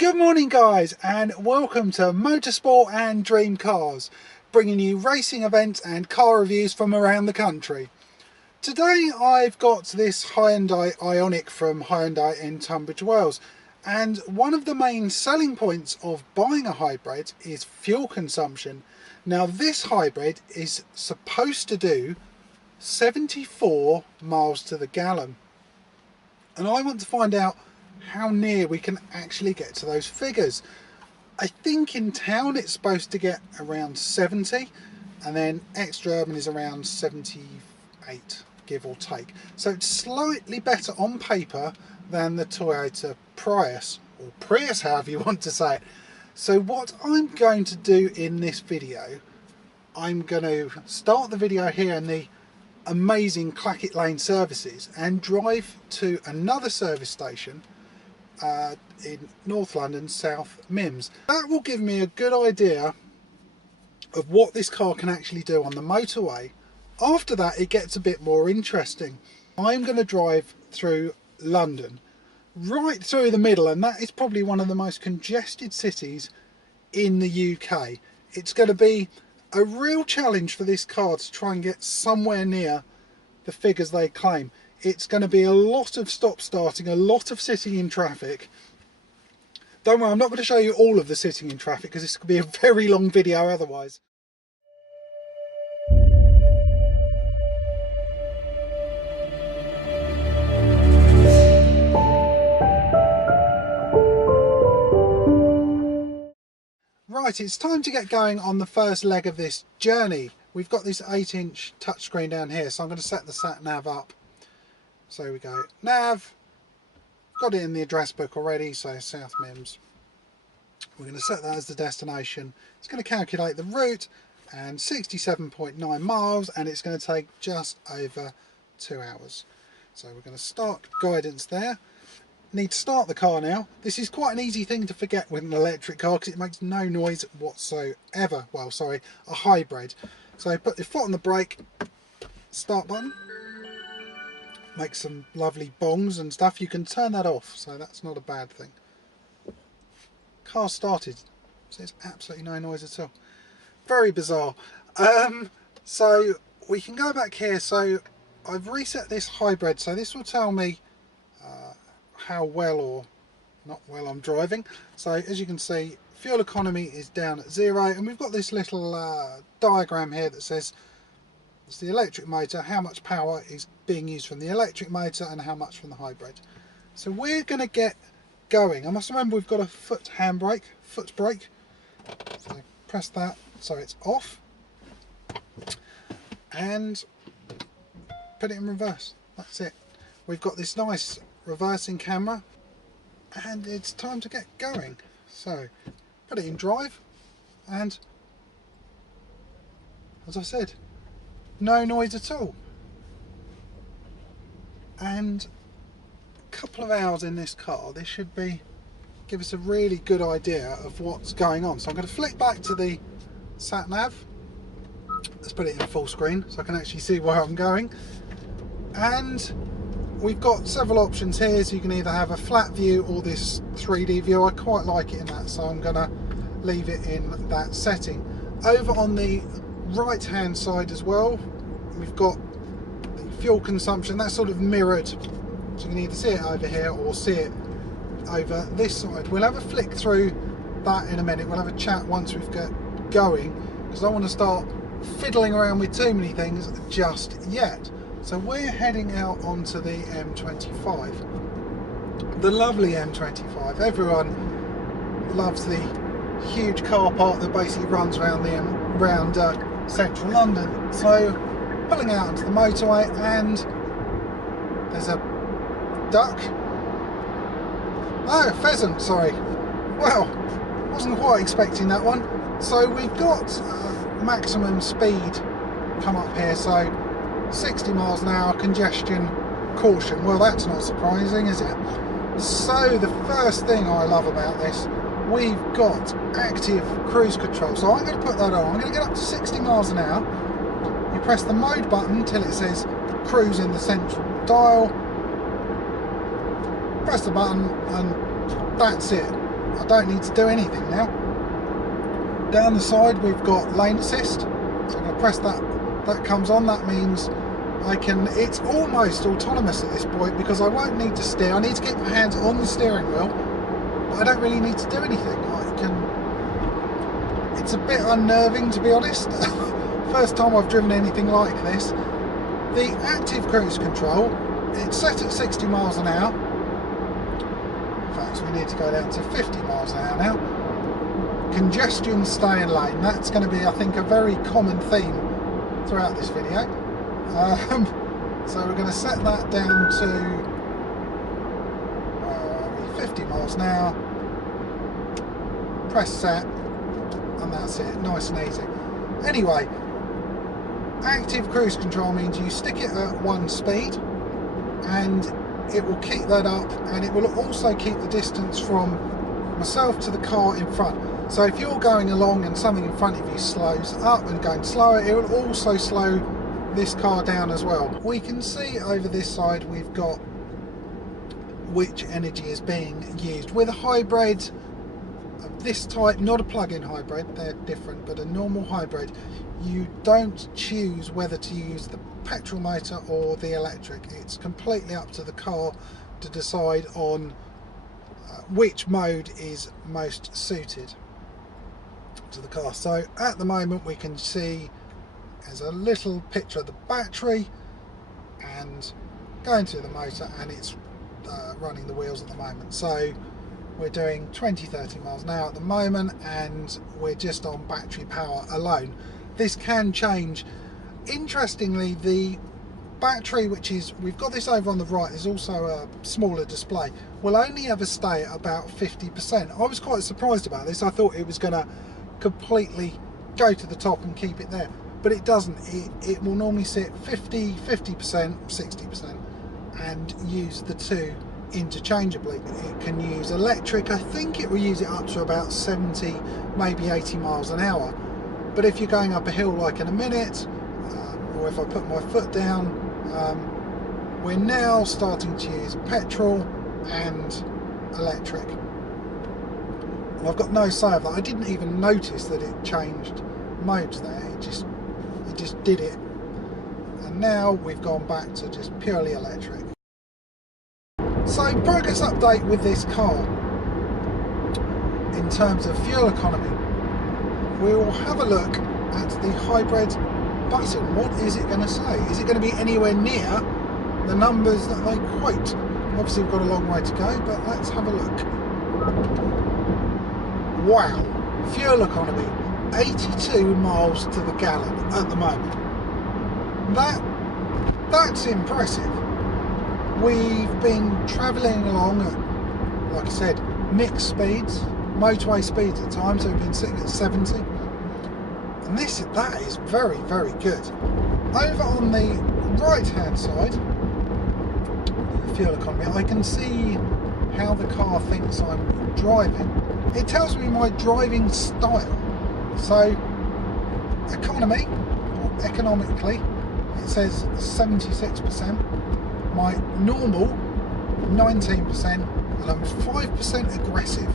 Good morning guys, and welcome to Motorsport and Dream Cars, bringing you racing events and car reviews from around the country. Today I've got this Hyundai IONIQ from Hyundai in Tunbridge Wells, and one of the main selling points of buying a hybrid is fuel consumption. Now this hybrid is supposed to do 74 miles to the gallon, and I want to find out how near we can actually get to those figures. I think in town it's supposed to get around 70, and then ex-German is around 78, give or take. So it's slightly better on paper than the Toyota Prius, or Prius, however you want to say it. So what I'm going to do in this video, I'm going to start the video here in the amazing Clackett Lane services and drive to another service station in North London, South Mims. That will give me a good idea of what this car can actually do on the motorway. After that it gets a bit more interesting. I'm going to drive through London, right through the middle, and that is probably one of the most congested cities in the UK. It's going to be a real challenge for this car to try and get somewhere near the figures they claim. It's going to be a lot of stop starting, a lot of sitting in traffic. Don't worry, I'm not going to show you all of the sitting in traffic because this could be a very long video otherwise. Right, it's time to get going on the first leg of this journey. We've got this 8-inch touchscreen down here, so I'm going to set the sat nav up. So here we go, nav, got it in the address book already, so South Mims. We're going to set that as the destination. It's going to calculate the route, and 67.9 miles, and it's going to take just over 2 hours. So we're going to start guidance there. Need to start the car now. This is quite an easy thing to forget with an electric car because it makes no noise whatsoever. Well, sorry, a hybrid. So put your foot on the brake, start button. Make some lovely bongs and stuff. You can turn that off, so that's not a bad thing. Car started, so there's absolutely no noise at all. Very bizarre. So we can go back here. So I've reset this hybrid, so this will tell me how well or not well I'm driving. So as you can see, fuel economy is down at 0, and we've got this little diagram here that says it's the electric motor, how much power is being used from the electric motor and how much from the hybrid. So we're going to get going. I must remember we've got a foot brake. So press that so it's off and put it in reverse. That's it. We've got this nice reversing camera and it's time to get going. So put it in drive, and as I said, no noise at all, and a couple of hours in this car, this should give us a really good idea of what's going on. So I'm going to flick back to the sat nav. Let's put it in full screen so I can actually see where I'm going, and we've got several options here. So you can either have a flat view or this 3D view. I quite like it in that, so I'm going to leave it in that setting. Over on the right hand side as well, we've got the fuel consumption. That's sort of mirrored, so you can either see it over here or see it over this side. We'll have a flick through that in a minute. We'll have a chat once we've got going, because I don't want to start fiddling around with too many things just yet. So we're heading out onto the M25, the lovely M25. Everyone loves the huge car park that basically runs around central London. So pulling out onto the motorway, and there's a duck. Oh, pheasant, sorry. Well, wasn't quite expecting that one. So we've got maximum speed come up here, so 60 miles an hour, congestion caution. Well, that's not surprising, is it? So the first thing I love about this, we've got active cruise control. So I'm going to put that on. I'm going to get up to 60 miles an hour. You press the mode button till it says cruise in the central dial. Press the button and that's it. I don't need to do anything now. Down the side we've got lane assist, so I'm going to press that. That comes on. That means I can, it's almost autonomous at this point because I won't need to steer. I need to keep my hands on the steering wheel, but I don't really need to do anything. I can, it's a bit unnerving, to be honest. First time I've driven anything like this. The active cruise control, it's set at 60 miles an hour. In fact, we need to go down to 50 miles an hour now. Congestion, stay in lane. That's going to be, I think, a very common theme throughout this video. So we're going to set that down to 50 miles an hour. Press set, and that's it. Nice and easy. Anyway, active cruise control means you stick it at one speed, and it will keep that up, and it will also keep the distance from myself to the car in front. So if you're going along and something in front of you slows up and going slower, it will also slow this car down as well. We can see over this side we've got which energy is being used. With a hybrid of this type, not a plug-in hybrid, they're different, but a normal hybrid, you don't choose whether to use the petrol motor or the electric. It's completely up to the car to decide on which mode is most suited to the car. So at the moment we can see there's a little picture of the battery and going to the motor, and it's running the wheels at the moment. So we're doing 20-30 miles an hour at the moment, and we're just on battery power alone. This can change. Interestingly, the battery, which is, we've got this over on the right, there's also a smaller display, will only ever stay at about 50%. I was quite surprised about this. I thought it was going to completely go to the top and keep it there, but it doesn't. It will normally sit 50%, 60%, and use the two interchangeably. It can use electric. I think it will use it up to about 70, maybe 80 miles an hour. But if you're going up a hill like in a minute, or if I put my foot down, we're now starting to use petrol and electric. And I've got no say of that. I didn't even notice that it changed modes there. It just did it. And now we've gone back to just purely electric. So progress update with this car in terms of fuel economy. We will have a look at the hybrid button. What is it going to say? Is it going to be anywhere near the numbers that they quote? Obviously we've got a long way to go, but let's have a look. Wow, fuel economy 82 miles to the gallon at the moment. That's impressive. We've been travelling along at, like I said, mixed speeds, motorway speeds at times, so we've been sitting at 70. And that is very, very good. Over on the right hand side, fuel economy, I can see how the car thinks I'm driving. It tells me my driving style. So economy, or economically, it says 76%, my normal 19%, and I'm 5% aggressive.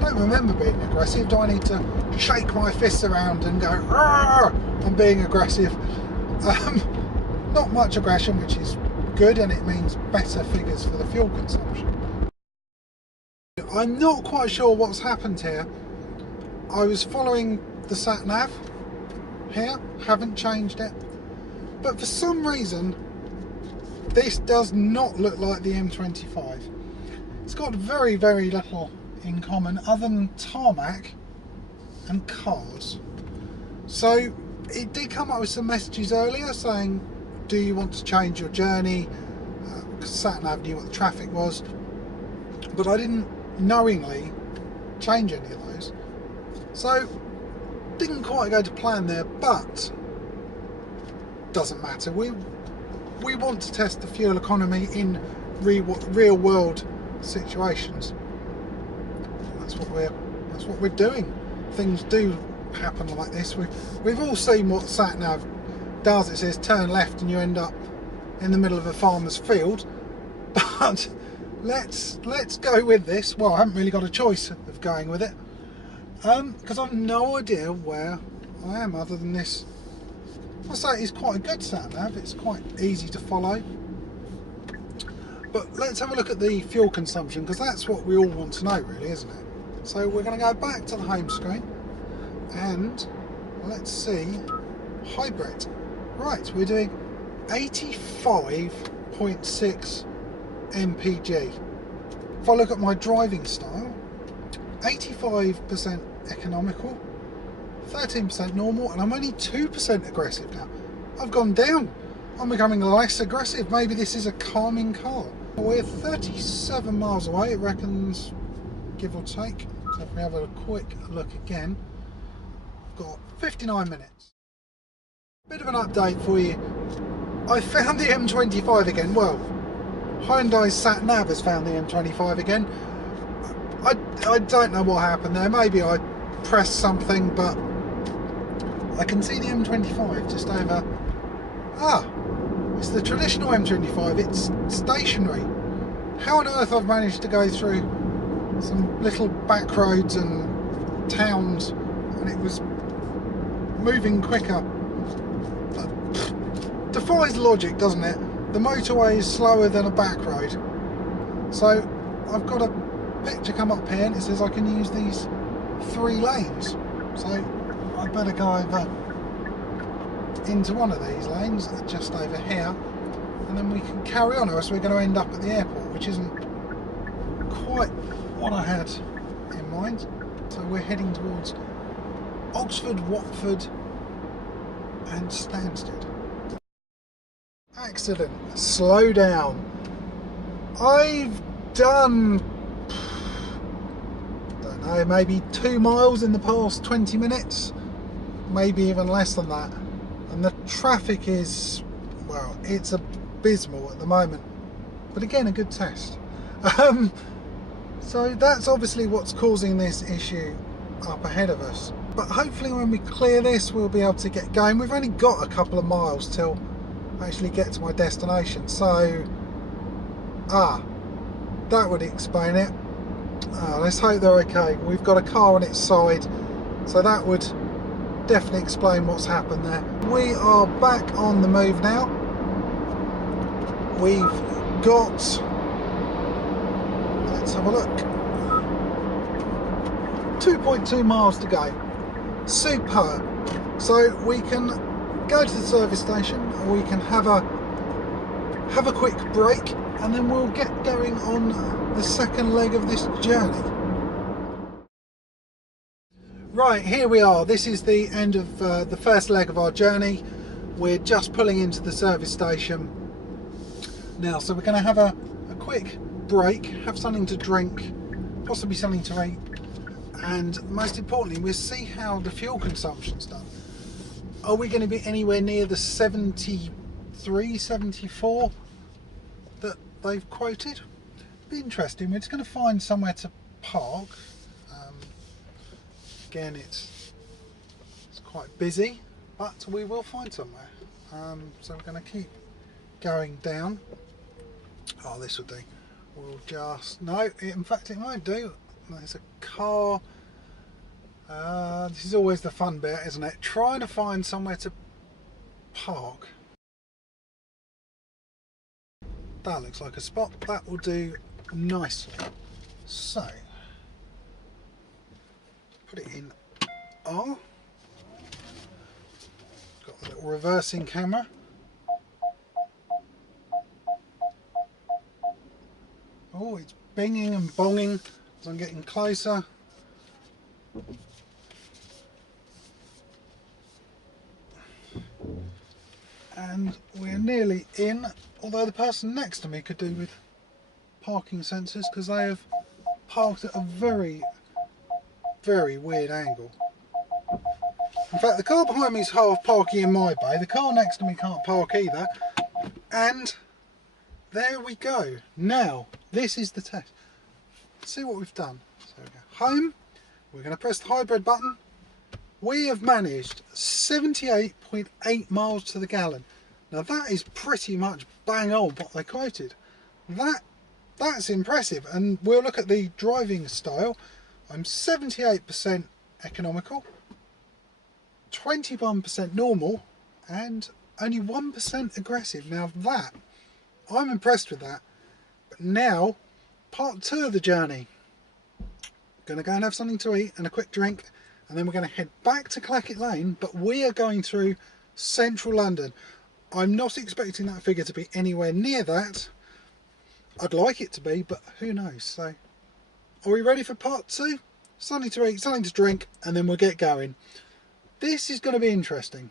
Don't remember being aggressive. Do I need to shake my fists around and go, I'm being aggressive? Not much aggression, which is good, and it means better figures for the fuel consumption. I'm not quite sure what's happened here. I was following the sat nav here, haven't changed it, but for some reason this does not look like the M25. It's got very, very little in common other than tarmac and cars. So it did come up with some messages earlier saying, do you want to change your journey? Because sat nav knew what the traffic was, but I didn't knowingly change any of those, so didn't quite go to plan there, but doesn't matter. We want to test the fuel economy in real world situations. That's what we're doing. Things do happen like this. We've all seen what sat nav does. It says turn left and you end up in the middle of a farmer's field, but let's go with this. Well, I haven't really got a choice of going with it, because I've no idea where I am other than this. I say it's quite a good sat nav. It's quite easy to follow. But let's have a look at the fuel consumption, because that's what we all want to know, really, isn't it? So we're going to go back to the home screen and let's see hybrid. Right, we're doing 85.6 MPG. If I look at my driving style, 85% economical, 13% normal, and I'm only 2% aggressive now. I've gone down. I'm becoming less aggressive. Maybe this is a calming car. We're 37 miles away, it reckons, give or take. So if we have a quick look again, we've got 59 minutes. Bit of an update for you. I found the M25 again. Well, Hyundai's sat nav has found the M25 again. I don't know what happened there. Maybe I pressed something, but I can see the M25 just over. It's the traditional M25. It's stationary. How on earth I've managed to go through some little back roads and towns and it was moving quicker. Defies logic, doesn't it? The motorway is slower than a back road. So I've got a picture come up here and it says I can use these 3 lanes. So I better go over into one of these lanes just over here, and then we can carry on, or else we're going to end up at the airport, which isn't quite what I had in mind. So we're heading towards Oxford, Watford and Stansted. Accident, slow down. I've done, don't know, maybe 2 miles in the past 20 minutes, maybe even less than that. And the traffic is, well, it's abysmal at the moment. But again, a good test. So that's obviously what's causing this issue up ahead of us. But hopefully when we clear this, we'll be able to get going. We've only got a couple of miles till I actually get to my destination. So, that would explain it. Let's hope they're okay. We've got a car on its side, so that would definitely explain what's happened there. We are back on the move now. We've got, let's have a look, 2.2 miles to go. Superb. So we can go to the service station, we can have a quick break, and then we'll get going on the second leg of this journey. Right, here we are. This is the end of the first leg of our journey. We're just pulling into the service station now, so we're going to have a quick break, have something to drink, possibly something to eat, and most importantly, we'll see how the fuel consumption's done. Are we going to be anywhere near the 73, 74 that they've quoted? Be interesting. We're just going to find somewhere to park. Again, it's quite busy, but we will find somewhere. So we're going to keep going down. Oh, this will do. We'll just, no, in fact it won't do. There's a car. This is always the fun bit, isn't it? Trying to find somewhere to park. That looks like a spot. That will do nicely. So, put it in R. Got the little reversing camera. Oh, it's binging and bonging as I'm getting closer. And we're nearly in, although the person next to me could do with parking sensors, because they have parked at a very, very weird angle. In fact, the car behind me is half parking in my bay, the car next to me can't park either, and there we go. Now, this is the test. Let's see what we've done. So we go home, we're going to press the hybrid button. We have managed 78.8 miles to the gallon. Now that is pretty much bang on what they quoted. That That's impressive. And we'll look at the driving style. I'm 78% economical, 21% normal, and only 1% aggressive. Now that, I'm impressed with that. But now, part 2 of the journey. Going to go and have something to eat and a quick drink, and then we're going to head back to Clackett Lane, but we are going through central London. I'm not expecting that figure to be anywhere near that. I'd like it to be, but who knows. So, are we ready for part 2? Something to eat, something to drink, and then we'll get going. This is going to be interesting.